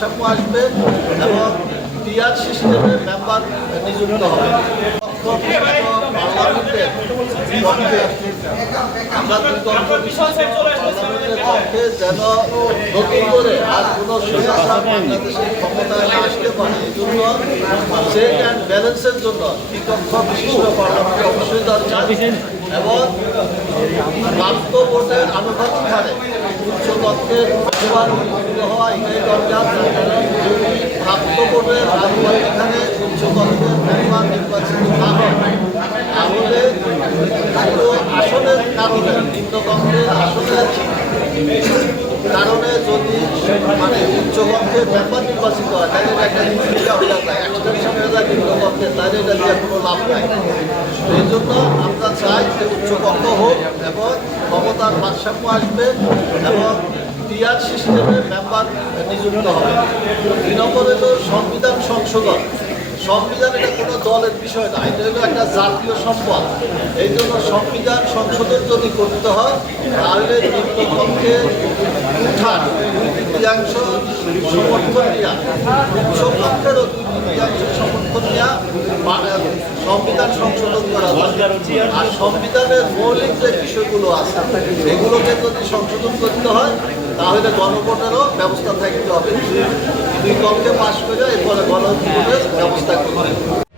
ভারসাম্য আসবে এবং টিআর সিস্টেমে মেম্বার নিযুক্ত হবে। পার্লামেন্টের আমরা পার্লামেন্টের পক্ষে যেন নতুন করে আর কোনো স্বৈরাচার বাংলাদেশের ক্ষমতায় না আসতে পারে, এই জন্য চেক অ্যান্ড ব্যালেন্সের জন্য দ্বিকক্ষ বিশিষ্ট পার্লামেন্ট অবশ্যই দরকার এবং প্রাপ্ত ভোটের আনুপাতিক হারে উচ্চকক্ষের মেম্বার নিযুক্ত হওয়া এটাই দরকার। প্রাপ্ত ভোটের আনুপাতিক হারে উচ্চকক্ষের মেম্বার নির্বাচিত না হয় তাহলে পুরো আসনের কারণে নিম্নকক্ষের আসনের কারণে যদি মানে উচ্চকক্ষের মেম্বার নির্বাচিত হয় তাহলে একটা সুবিধা হয়ে যায়, এক্সটেনশন হয়ে যায় নিম্নকক্ষের, তাহলে এটা দিয়ে কোনো লাভ নাই। এই জন্য আমরা চাই যে উচ্চকক্ষ হোক এবং ক্ষমতার ভারসাম্য আসবে এবং টিআর সিস্টেমে মেম্বার নিযুক্ত হবে। 2 নম্বর হলো সংবিধান সংশোধন। সংবিধান এটা কোনো দলের বিষয় না, এটা হলো একটা জাতীয় সম্পদ। এই জন্য সংবিধান সংশোধন যদি করতে হয় তাহলে নিম্নকক্ষে উঠান 2/3 সমর্থন নেওয়া, উচ্চকক্ষেরও 2/3 সমর্থন নেওয়া সংবিধান সংশোধন করা দরকার। আর সংবিধানের মৌলিক যে বিষয়গুলো আছে এগুলোকে যদি সংশোধন করতে হয় তাহলে গণভোটেরও ব্যবস্থা থাকতে হবে। 2 কক্ষে পাশ করে এরপরে গণভোটের ব্যবস্থা করতে হবে।